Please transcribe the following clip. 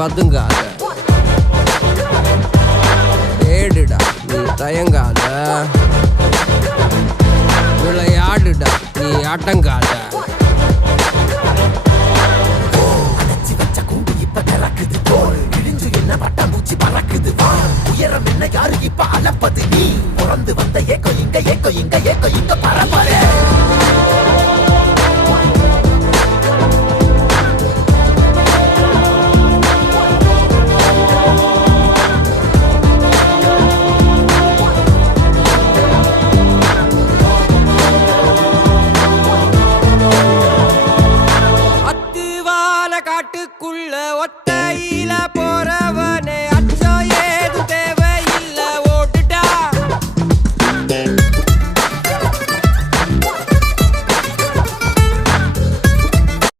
பதுங்காத, ஏடுடா நீ தயங்காத, விளையாடுடா நீ அடங்காத. உயரம் என்ன யாரு இப்ப அளப்பது நீ பிறந்து வந்த ஏக்கோ இங்க ஏக்கோ இங்க ஏக்கோ இங்க பரம்பரை. அத்துவால காட்டுக்குள்ள ஒத்த